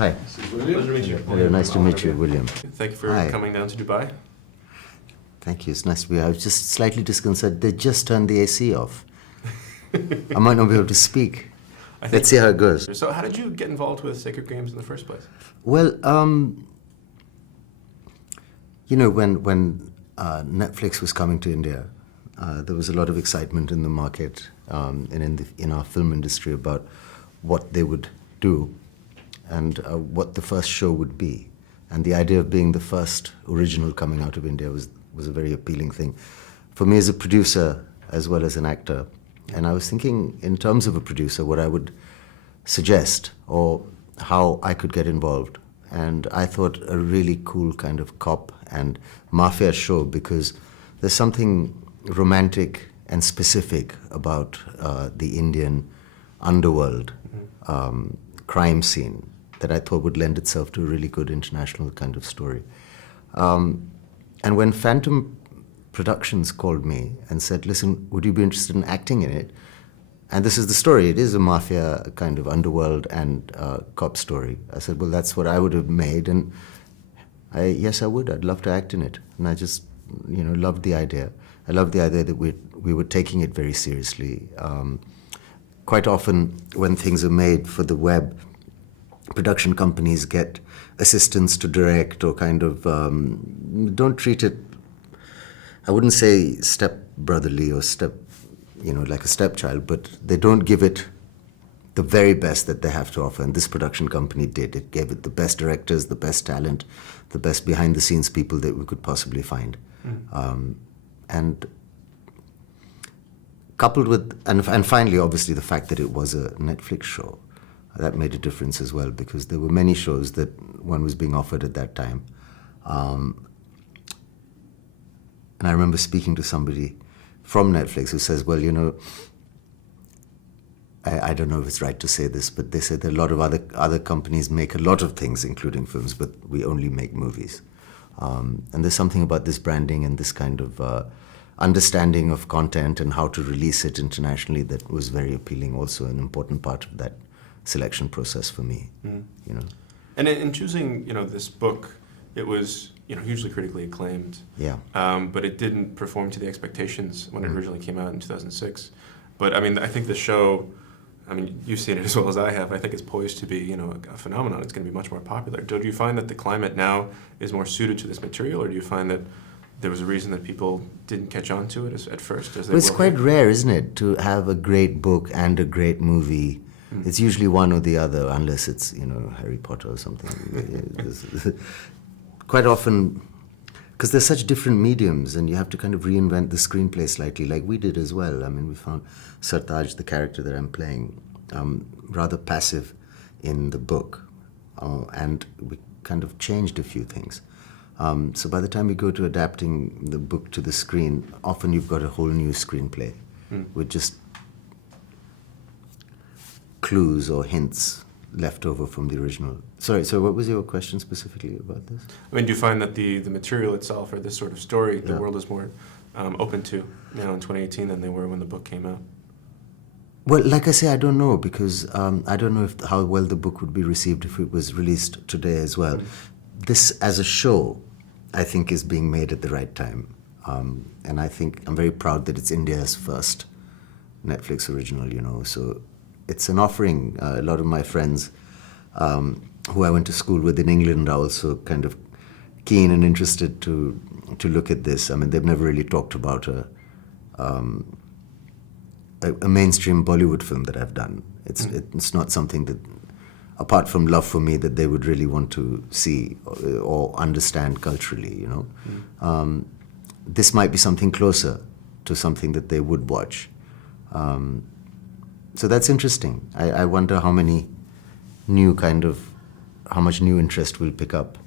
Hi. This is William. Pleasure to meet you. Hello, nice to meet you, William. Thank you for coming down to Dubai. Thank you, it's nice to be here. I was just slightly disconcerted. They just turned the AC off. I might not be able to speak. Let's see how it goes. So how did you get involved with Sacred Games in the first place? Well, you know, when Netflix was coming to India, there was a lot of excitement in the market and in our film industry about what they would do and what the first show would be. And the idea of being the first original coming out of India was a very appealing thing for me as a producer as well as an actor. And I was thinking, in terms of a producer, what I would suggest or how I could get involved. And I thought a really cool kind of cop and mafia show, because there's something romantic and specific about the Indian underworld crime scene that I thought would lend itself to a really good international kind of story. And when Phantom Productions called me and said, listen, would you be interested in acting in it? And this is the story. It is a mafia kind of underworld and cop story. I said, well, that's what I would have made. And yes, I would. I'd love to act in it. And I just, you know, loved the idea. I loved the idea that we were taking it very seriously. Quite often when things are made for the web, production companies get assistants to direct or kind of don't treat it, I wouldn't say step-brotherly or like a stepchild, but they don't give it the very best that they have to offer. And this production company did. It gave it the best directors, the best talent, the best behind-the-scenes people that we could possibly find. And coupled with, and finally, obviously, the fact that it was a Netflix show, that made a difference as well, because there were many shows that one was being offered at that time. And I remember speaking to somebody from Netflix who says, well, you know, I don't know if it's right to say this, but they said that a lot of other companies make a lot of things, including films, but we only make movies. And there's something about this branding and this kind of understanding of content and how to release it internationally that was very appealing, also an important part of that selection process for me. You know. And in choosing, you know, this book, it was, you know, hugely critically acclaimed. Yeah. But it didn't perform to the expectations when it originally came out in 2006. But I mean, I think the show, I mean, you've seen it as well as I have. I think it's poised to be, you know, a phenomenon. It's going to be much more popular. Do you find that the climate now is more suited to this material, or do you find that there was a reason that people didn't catch on to it at first? Well, it's quite rare, isn't it, to have a great book and a great movie. It's usually one or the other, unless it's, you know, Harry Potter or something. Quite often, because there's such different mediums and you have to kind of reinvent the screenplay slightly, like we did as well. I mean, we found Sartaj, the character that I'm playing, rather passive in the book. And we kind of changed a few things. So by the time you go to adapting the book to the screen, often you've got a whole new screenplay with just clues or hints left over from the original. Sorry, so what was your question specifically about this? I mean, do you find that the material itself, or this sort of story, the world is more open to now in 2018 than they were when the book came out? Well, like I say, I don't know, because I don't know how well the book would be received if it was released today as well. This, as a show, I think is being made at the right time. And I think I'm very proud that it's India's first Netflix original, you know, so it's an offering. A lot of my friends who I went to school with in England are also kind of keen and interested to look at this. I mean, they've never really talked about a mainstream Bollywood film that I've done. It's not something that, apart from love for me, that they would really want to see or understand culturally, you know. This might be something closer to something that they would watch. So that's interesting. I wonder how much new interest will pick up.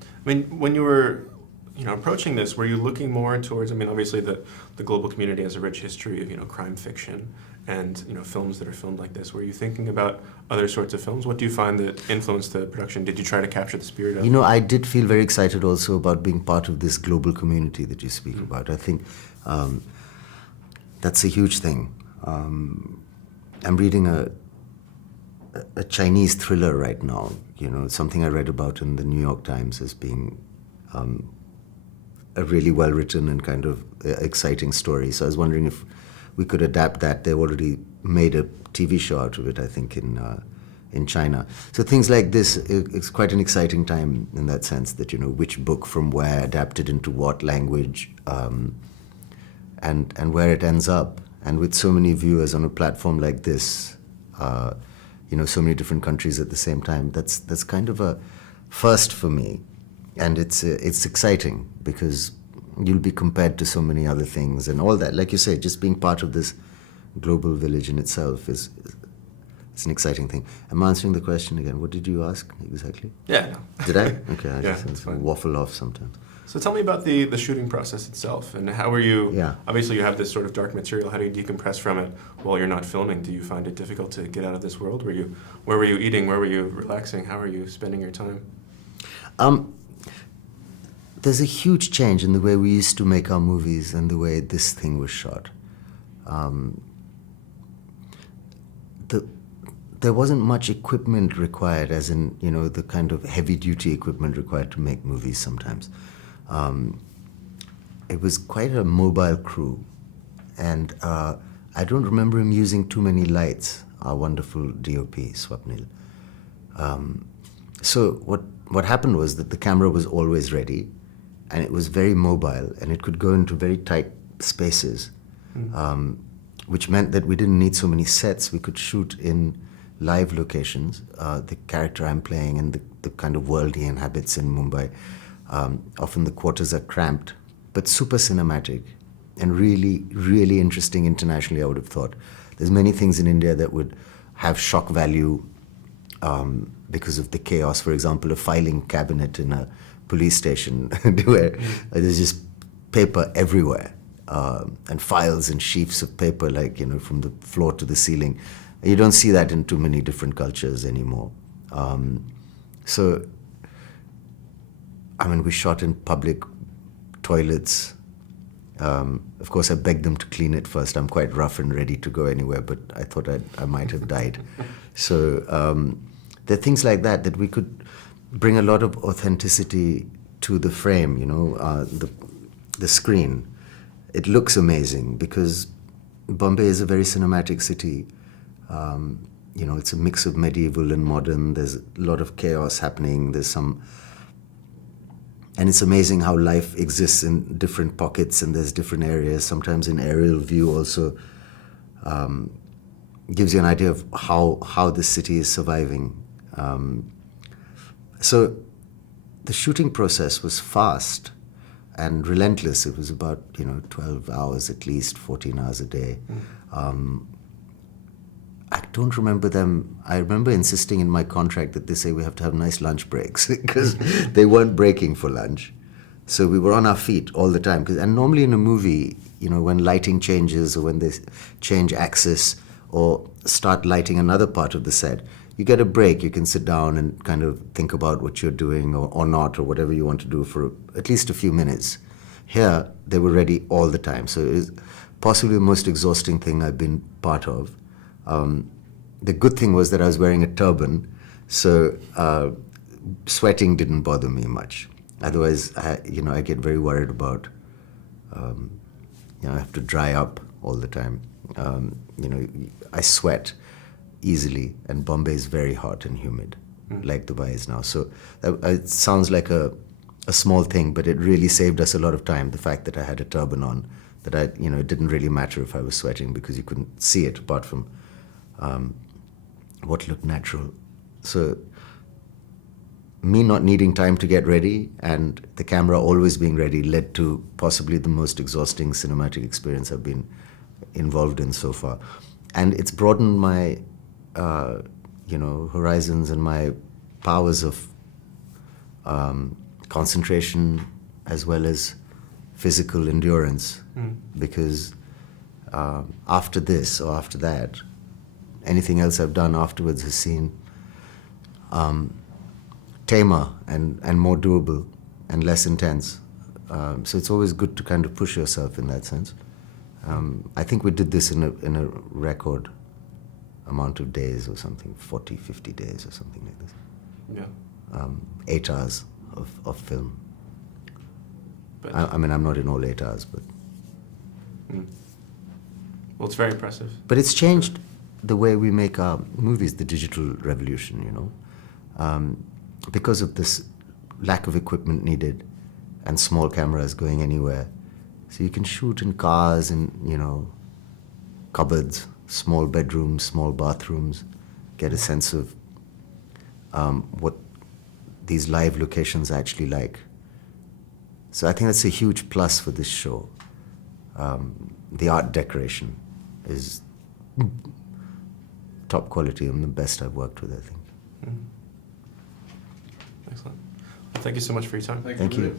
I mean, when you were, you know, approaching this, were you looking more towards, I mean, obviously the global community has a rich history of, you know, crime fiction and, you know, films that are filmed like this. Were you thinking about other sorts of films? What do you find that influenced the production? Did you try to capture the spirit of it? You know, I did feel very excited also about being part of this global community that you speak about. I think that's a huge thing. I'm reading a a Chinese thriller right now. Something I read about in the New York Times as being a really well written and kind of exciting story. So I was wondering if we could adapt that. They've already made a TV show out of it, I think, in China. So things like this, it's quite an exciting time in that sense, that which book from where, adapted into what language, and where it ends up. And with so many viewers on a platform like this, so many different countries at the same time, that's kind of a first for me. And it's exciting because you'll be compared to so many other things and all that. Like you say, just being part of this global village in itself it's an exciting thing. I'm answering the question again. What did you ask exactly? Yeah, no. Did I? Okay, I Yeah, just it's fine. waffle off sometimes. So tell me about the shooting process itself, and how are you, Yeah. obviously you have this sort of dark material, how do you decompress from it while you're not filming? Do you find it difficult to get out of this world? Where were you eating, where were you relaxing, how are you spending your time? There's a huge change in the way we used to make our movies and the way this thing was shot. There wasn't much equipment required, as in, the kind of heavy-duty equipment required to make movies sometimes. It was quite a mobile crew, and I don't remember him using too many lights, our wonderful DOP, Swapnil. So what happened was that the camera was always ready, and it was very mobile, and it could go into very tight spaces, which meant that we didn't need so many sets. We could shoot in live locations, the character I'm playing and the kind of world he inhabits in Mumbai. Often the quarters are cramped, but super cinematic and really, really interesting internationally, I would have thought. There's many things in India that would have shock value because of the chaos. For example, a filing cabinet in a police station where there's just paper everywhere, and files and sheafs of paper, from the floor to the ceiling. You don't see that in too many different cultures anymore. So, we shot in public toilets. Of course, I begged them to clean it first. I'm quite rough and ready to go anywhere, but I thought I might have died. So there are things like that we could bring a lot of authenticity to the frame, the screen. It looks amazing because Bombay is a very cinematic city. It's a mix of medieval and modern. There's a lot of chaos happening. And it's amazing how life exists in different pockets, and there's different areas. Sometimes an aerial view also gives you an idea of how the city is surviving. So the shooting process was fast and relentless. It was about 12 hours at least, 14 hours a day. I don't remember them. I remember insisting in my contract that they say we have to have nice lunch breaks because they weren't breaking for lunch. So we were on our feet all the time. And normally in a movie, when lighting changes or when they change axis or start lighting another part of the set, you get a break. You can sit down and kind of think about what you're doing or not, or whatever you want to do for at least a few minutes. Here, they were ready all the time. So it was possibly the most exhausting thing I've been part of. The good thing was that I was wearing a turban, so sweating didn't bother me much. Otherwise, I get very worried about, I have to dry up all the time. I sweat easily, and Bombay is very hot and humid, like Dubai is now. So it sounds like a small thing, but it really saved us a lot of time, the fact that I had a turban on, that it didn't really matter if I was sweating because you couldn't see it apart from what looked natural. So me not needing time to get ready and the camera always being ready led to possibly the most exhausting cinematic experience I've been involved in so far. And it's broadened my, horizons and my powers of concentration as well as physical endurance. Because after this or after that, anything else I've done afterwards has seemed tamer and more doable and less intense. So it's always good to kind of push yourself in that sense. I think we did this in a record amount of days or something, 40, 50 days or something like this. Yeah. 8 hours of film. But I mean, I'm not in all 8 hours, but... Well, it's very impressive. But it's changed the way we make our movies, the digital revolution, you know. Because of this lack of equipment needed and small cameras going anywhere. So you can shoot in cars and, you know, cupboards, small bedrooms, small bathrooms, get a sense of what these live locations are actually like. So I think that's a huge plus for this show. The art decoration is top quality and the best I've worked with, I think. Excellent. Well, thank you so much for your time. Thank you.